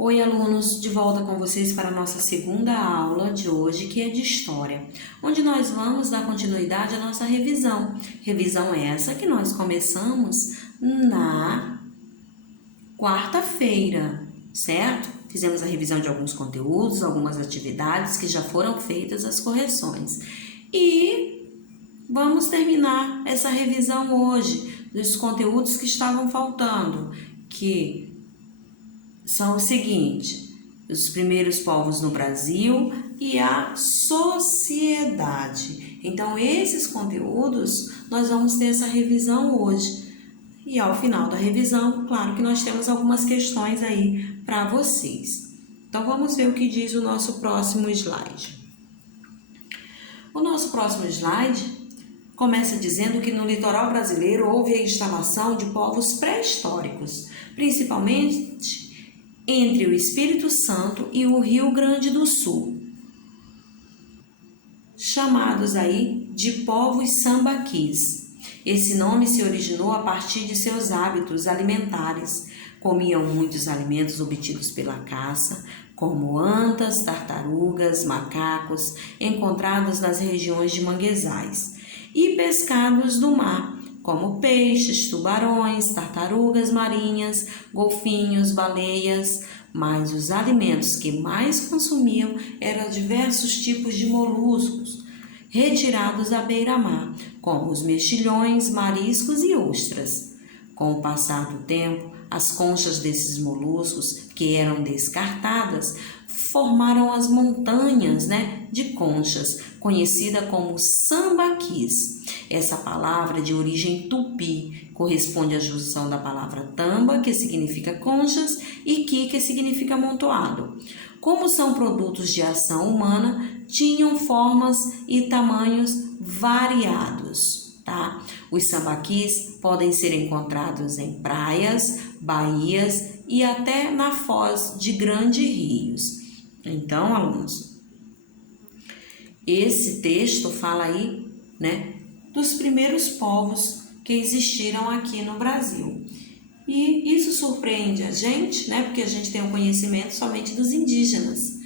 Oi, alunos, de volta com vocês para a nossa segunda aula de hoje, que é de História, onde nós vamos dar continuidade à nossa revisão. Revisão essa que nós começamos na quarta-feira, certo? Fizemos a revisão de alguns conteúdos, algumas atividades que já foram feitas as correções. E vamos terminar essa revisão hoje dos conteúdos que estavam faltando, que são o seguinte: os primeiros povos no Brasil e a sociedade. Então, esses conteúdos nós vamos ter essa revisão hoje. E ao final da revisão, claro que nós temos algumas questões aí para vocês. Então, vamos ver o que diz o nosso próximo slide. O nosso próximo slide começa dizendo que no litoral brasileiro houve a instalação de povos pré-históricos, principalmente entre o Espírito Santo e o Rio Grande do Sul, chamados aí de povos sambaquis. Esse nome se originou a partir de seus hábitos alimentares. Comiam muitos alimentos obtidos pela caça, como antas, tartarugas, macacos, encontrados nas regiões de manguezais, e pescados do mar, como peixes, tubarões, tartarugas marinhas, golfinhos, baleias, mas os alimentos que mais consumiam eram diversos tipos de moluscos, retirados da beira-mar, como os mexilhões, mariscos e ostras. Com o passar do tempo, as conchas desses moluscos, que eram descartadas, formaram as montanhas, de conchas, conhecida como sambaquis. Essa palavra de origem tupi corresponde à junção da palavra tamba, que significa conchas, e qui, que significa amontoado. Como são produtos de ação humana, tinham formas e tamanhos variados, tá? Os sambaquis podem ser encontrados em praias, baías e até na foz de grandes rios. Então, alunos, esse texto fala aí, dos primeiros povos que existiram aqui no Brasil. E isso surpreende a gente, porque a gente tem o conhecimento somente dos indígenas,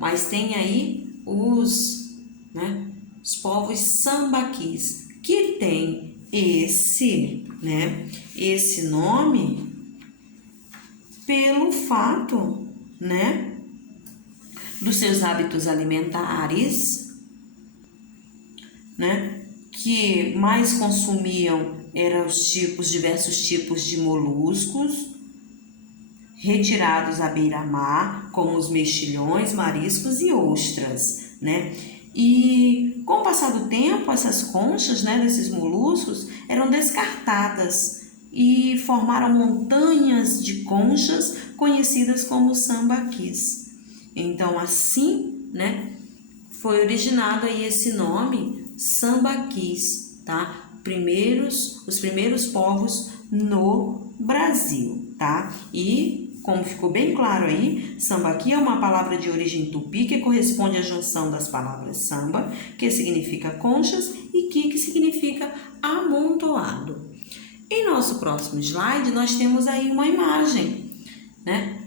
mas tem aí os povos sambaquis, que tem esse nome pelo fato, dos seus hábitos alimentares, que mais consumiam eram diversos tipos de moluscos retirados à beira-mar, como os mexilhões, mariscos e ostras, E com o passar do tempo, essas conchas, desses moluscos eram descartadas e formaram montanhas de conchas conhecidas como sambaquis. Então, assim, foi originado aí esse nome sambaquis, tá? Os primeiros povos no Brasil, tá? E, como ficou bem claro aí, sambaqui é uma palavra de origem tupi que corresponde à junção das palavras samba, que significa conchas, e qui, que significa amontoado. Em nosso próximo slide, nós temos aí uma imagem,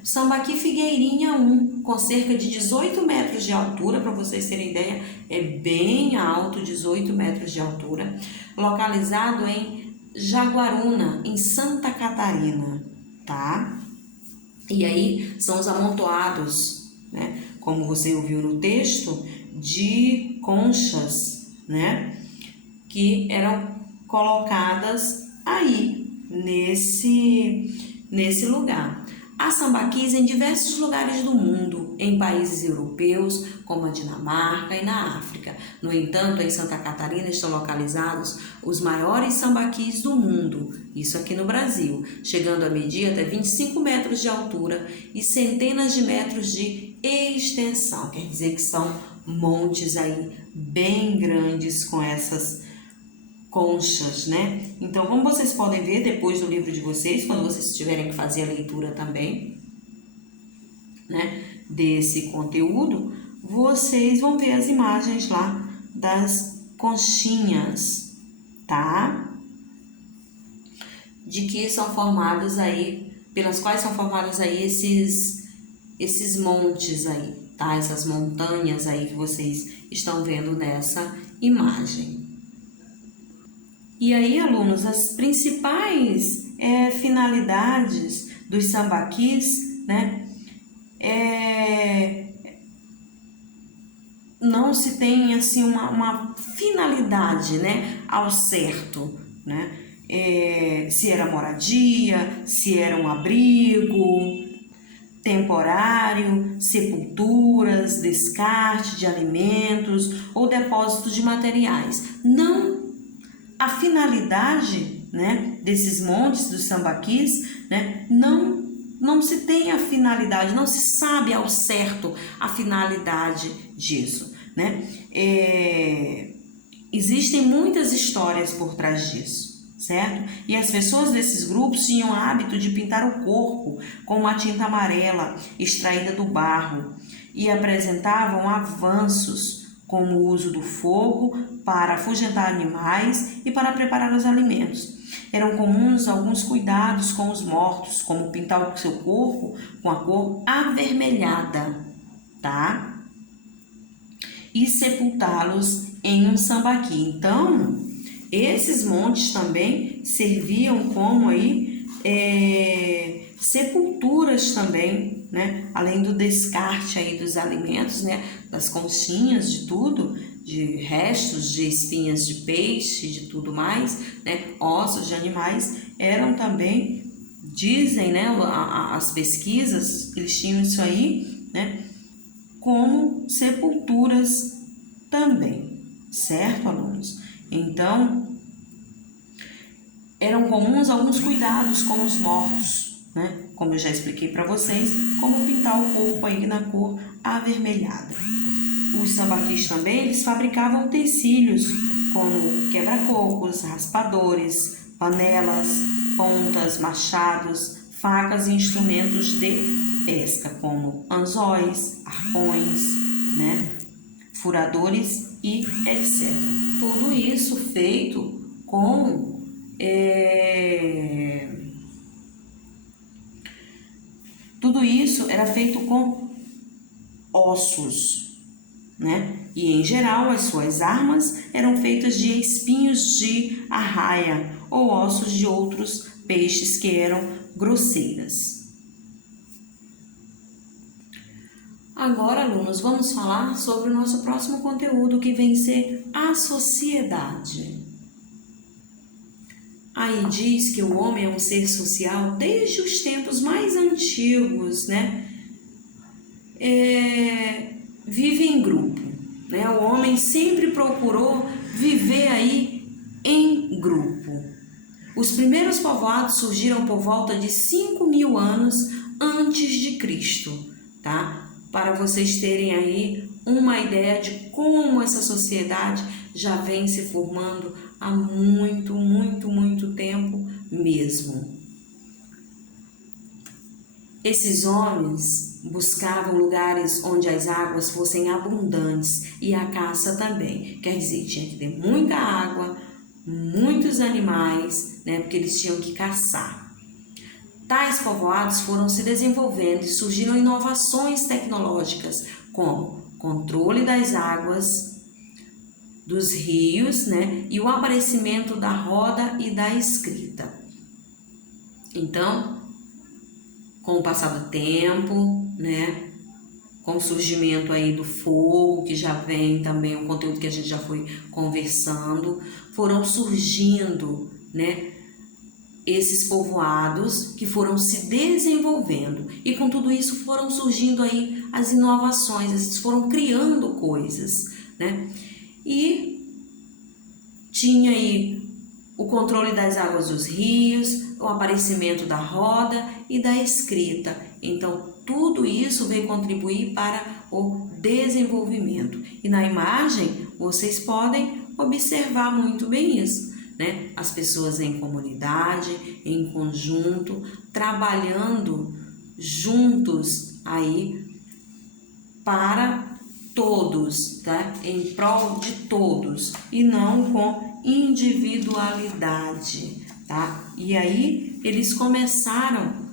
Sambaqui Figueirinha 1, com cerca de 18 metros de altura, para vocês terem ideia, é bem alto, 18 metros de altura, localizado em Jaguaruna, em Santa Catarina, tá? E aí são os amontoados, como você ouviu no texto, de conchas, que eram colocadas aí, nesse lugar. Há sambaquis em diversos lugares do mundo, em países europeus, como a Dinamarca e na África. No entanto, em Santa Catarina estão localizados os maiores sambaquis do mundo, isso aqui no Brasil, chegando a medir até 25 metros de altura e centenas de metros de extensão. Quer dizer que são montes aí bem grandes com essas conchas, Então, como vocês podem ver depois do livro de vocês, quando vocês tiverem que fazer a leitura também, desse conteúdo, vocês vão ver as imagens lá das conchinhas, tá? De que são formadas aí pelas quais são formados aí esses montes aí, tá? Essas montanhas aí que vocês estão vendo nessa imagem. E aí, alunos, as principais finalidades dos sambaquis, né? Não se tem assim uma finalidade, né, ao certo, né? Se era moradia, se era um abrigo temporário, sepulturas, descarte de alimentos ou depósito de materiais. Não, a finalidade, né, desses montes dos sambaquis, né, não se tem a finalidade, não se sabe ao certo a finalidade disso, né? Existem muitas histórias por trás disso, certo? E as pessoas desses grupos tinham o hábito de pintar o corpo com uma tinta amarela extraída do barro e apresentavam avanços como o uso do fogo para afugentar animais e para preparar os alimentos. Eram comuns alguns cuidados com os mortos, como pintar o seu corpo com a cor avermelhada, tá? E sepultá-los em um sambaqui. Então, esses montes também serviam como aí sepulturas também, né? Além do descarte aí dos alimentos, né? Das conchinhas, de tudo, de restos de espinhas de peixe, de tudo mais, né? Ossos de animais, eram também, dizem, né? As pesquisas, eles tinham isso aí, né? Como sepulturas também, certo, alunos? Então, eram comuns alguns cuidados com os mortos, né? Como eu já expliquei para vocês, como pintar o corpo aí na cor avermelhada. Os sambaquis também, eles fabricavam utensílios como quebra-cocos, raspadores, panelas, pontas, machados, facas e instrumentos de pesca, como anzóis, arpões, né? Furadores e etc. Tudo isso feito com tudo isso era feito com ossos, né? E em geral as suas armas eram feitas de espinhos de arraia ou ossos de outros peixes que eram grosseiras. Agora, alunos, vamos falar sobre o nosso próximo conteúdo, que vem ser a sociedade. Aí diz que o homem é um ser social desde os tempos mais antigos, né? Vive em grupo, né? O homem sempre procurou viver aí em grupo. Os primeiros povoados surgiram por volta de 5.000 anos antes de Cristo, tá? Para vocês terem aí uma ideia de como essa sociedade já vem se formando há muito tempo mesmo. Esses homens buscavam lugares onde as águas fossem abundantes e a caça também. Quer dizer, tinha que ter muita água, muitos animais, né? Porque eles tinham que caçar. Tais povoados foram se desenvolvendo e surgiram inovações tecnológicas, como controle das águas, dos rios, né? E o aparecimento da roda e da escrita. Então, com o passar do tempo, né? Com o surgimento aí do fogo, que já vem também um conteúdo que a gente já foi conversando, foram surgindo, né? Esses povoados que foram se desenvolvendo, e com tudo isso foram surgindo aí as inovações, eles foram criando coisas, né? E tinha aí o controle das águas dos rios, o aparecimento da roda e da escrita. Então, tudo isso veio contribuir para o desenvolvimento. E na imagem, vocês podem observar muito bem isso, né? As pessoas em comunidade, em conjunto, trabalhando juntos aí para todos, tá? Em prol de todos e não com individualidade, tá? E aí eles começaram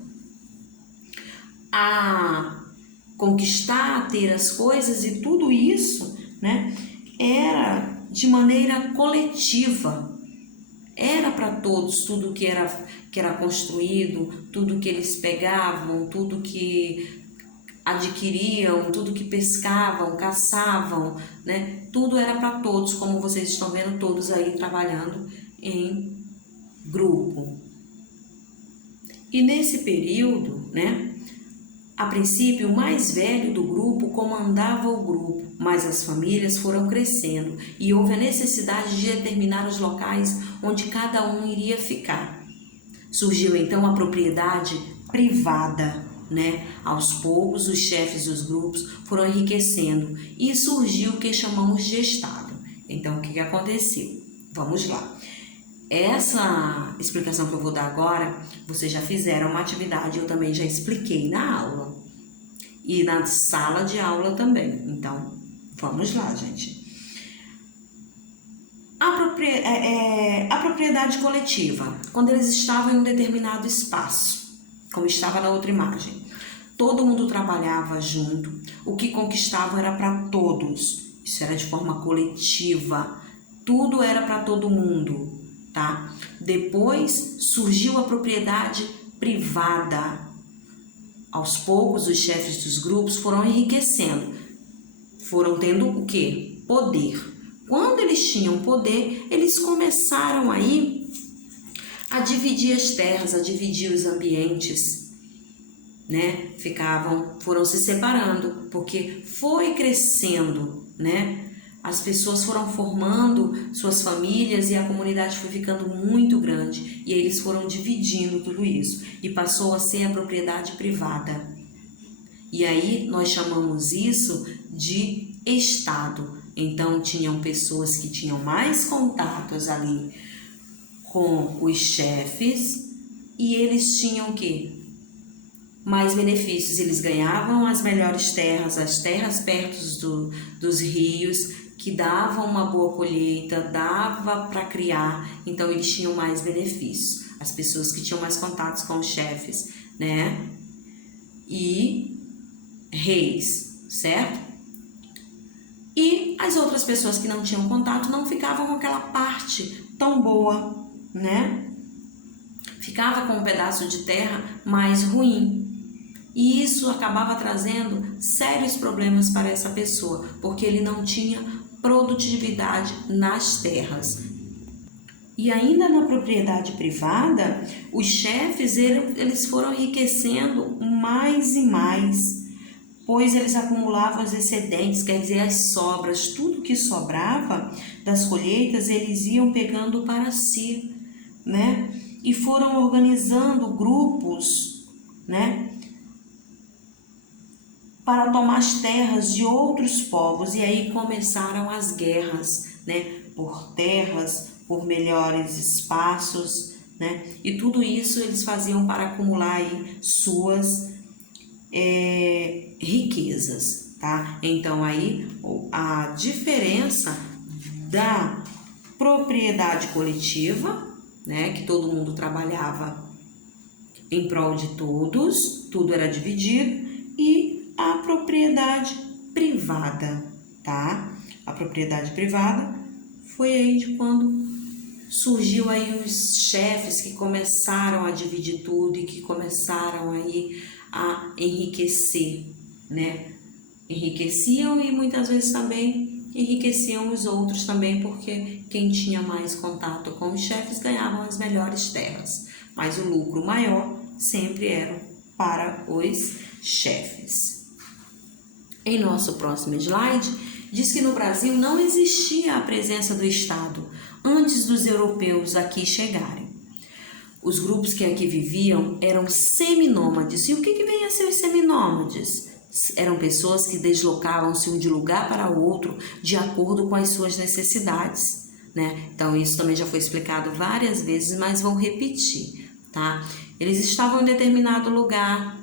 a conquistar, a ter as coisas, e tudo isso, né, era de maneira coletiva. Era para todos, tudo que era construído, tudo que eles pegavam, tudo que adquiriam, tudo que pescavam, caçavam, né? Tudo era para todos, como vocês estão vendo, todos aí trabalhando em grupo. E nesse período, né, a princípio, o mais velho do grupo comandava o grupo, mas as famílias foram crescendo e houve a necessidade de determinar os locais onde cada um iria ficar. Surgiu então a propriedade privada, né? Aos poucos, os chefes dos grupos foram enriquecendo e surgiu o que chamamos de Estado. Então, o que aconteceu? Vamos lá. Essa explicação que eu vou dar agora, vocês já fizeram uma atividade, eu também já expliquei na aula e na sala de aula também. Então, vamos lá, gente. A propriedade coletiva, quando eles estavam em um determinado espaço, como estava na outra imagem, todo mundo trabalhava junto, o que conquistavam era para todos, isso era de forma coletiva, tudo era para todo mundo, tá? Depois surgiu a propriedade privada. Aos poucos, os chefes dos grupos foram enriquecendo, foram tendo o quê? Poder. Quando eles tinham poder, eles começaram aí a dividir as terras, a dividir os ambientes, né? Foram se separando, porque foi crescendo, né? As pessoas foram formando suas famílias e a comunidade foi ficando muito grande. E eles foram dividindo tudo isso e passou a ser a propriedade privada. E aí nós chamamos isso de Estado. Então tinham pessoas que tinham mais contatos ali com os chefes e eles tinham o quê? Mais benefícios. Eles ganhavam as melhores terras, as terras perto dos rios, que davam uma boa colheita, dava para criar, então eles tinham mais benefícios. As pessoas que tinham mais contatos com os chefes, né? E reis, certo? E as outras pessoas que não tinham contato não ficavam com aquela parte tão boa, né? Ficava com um pedaço de terra mais ruim. E isso acabava trazendo sérios problemas para essa pessoa, porque ele não tinha produtividade nas terras. E ainda na propriedade privada, os chefes eles foram enriquecendo mais e mais, pois eles acumulavam os excedentes, quer dizer, as sobras, tudo que sobrava das colheitas eles iam pegando para si, né? E foram organizando grupos, né, para tomar as terras de outros povos, e aí começaram as guerras, né, por terras, por melhores espaços, né, e tudo isso eles faziam para acumular aí suas riquezas, tá? Então aí a diferença da propriedade coletiva, né, que todo mundo trabalhava em prol de todos, tudo era dividido, e a propriedade privada, tá? A propriedade privada foi aí de quando surgiu aí os chefes que começaram a dividir tudo e que começaram aí a enriquecer, né? Enriqueciam e muitas vezes também enriqueciam os outros também, porque quem tinha mais contato com os chefes ganhavam as melhores terras, mas o lucro maior sempre era para os chefes. Em nosso próximo slide, diz que no Brasil não existia a presença do Estado antes dos europeus aqui chegarem. Os grupos que aqui viviam eram seminômades. E o que vem a ser os seminômades? Eram pessoas que deslocavam-se de um lugar para outro de acordo com as suas necessidades, né? Então, isso também já foi explicado várias vezes, mas vou repetir, tá? Eles estavam em determinado lugar,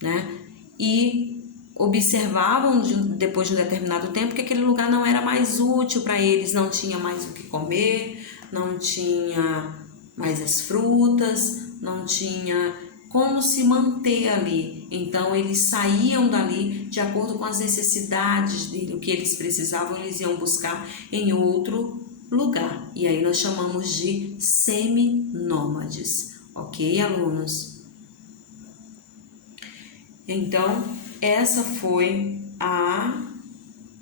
né? E observavam depois de um determinado tempo que aquele lugar não era mais útil para eles, não tinha mais o que comer, não tinha mais as frutas, não tinha como se manter ali. Então, eles saíam dali de acordo com as necessidades dele, o que eles precisavam, eles iam buscar em outro lugar. E aí nós chamamos de seminômades, ok, alunos? Então, essa foi a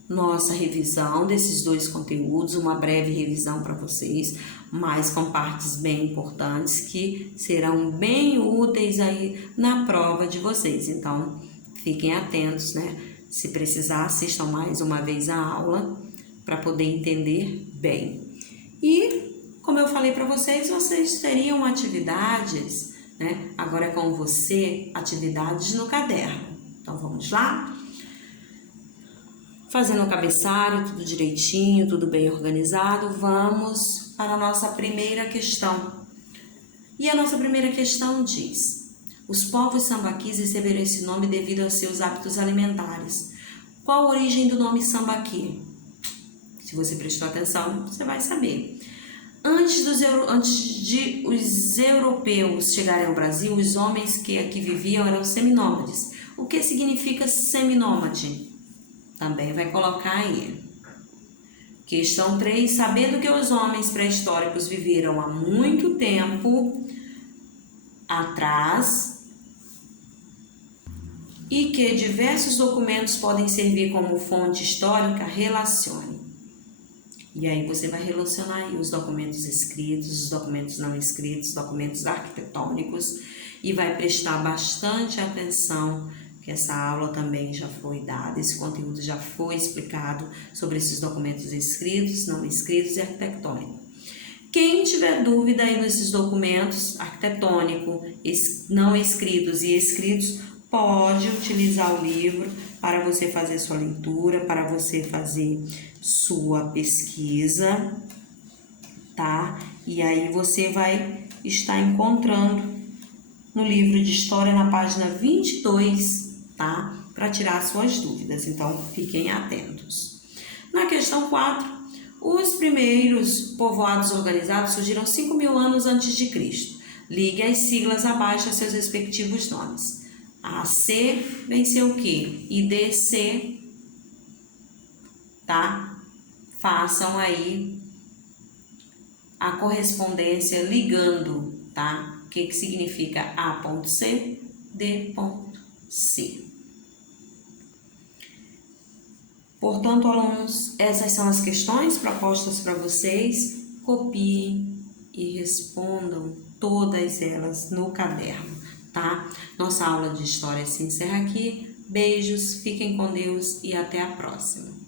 nossa revisão desses dois conteúdos, uma breve revisão para vocês, mas com partes bem importantes que serão bem úteis aí na prova de vocês. Então, fiquem atentos, né? Se precisar, assistam mais uma vez a aula para poder entender bem. E, como eu falei para vocês, vocês teriam atividades, né? Agora é com você, atividades no caderno. Então, vamos lá? Fazendo o cabeçalho, tudo direitinho, tudo bem organizado, vamos para a nossa primeira questão. E a nossa primeira questão diz: os povos sambaquis receberam esse nome devido aos seus hábitos alimentares. Qual a origem do nome sambaqui? Se você prestou atenção, você vai saber. Antes de os europeus chegarem ao Brasil, os homens que aqui viviam eram seminômades. O que significa seminômade? Também vai colocar aí. Questão 3. Sabendo que os homens pré-históricos viveram há muito tempo atrás e que diversos documentos podem servir como fonte histórica, relacione. E aí você vai relacionar aí os documentos escritos, os documentos não escritos, documentos arquitetônicos e vai prestar bastante atenção, que essa aula também já foi dada, esse conteúdo já foi explicado sobre esses documentos escritos, não escritos e arquitetônicos. Quem tiver dúvida aí nesses documentos arquitetônico, não escritos e escritos, pode utilizar o livro para você fazer sua leitura, para você fazer sua pesquisa, tá? E aí você vai estar encontrando no livro de História na página 22, tá? Para tirar suas dúvidas, então fiquem atentos. Na questão 4, os primeiros povoados organizados surgiram 5.000 anos antes de Cristo. Ligue as siglas abaixo a seus respectivos nomes. AC vem ser o quê? E DC, tá? Façam aí a correspondência ligando, tá? O que significa A.C, D.C. Portanto, alunos, essas são as questões propostas para vocês. Copiem e respondam todas elas no caderno, tá? Nossa aula de história se encerra aqui. Beijos, fiquem com Deus e até a próxima.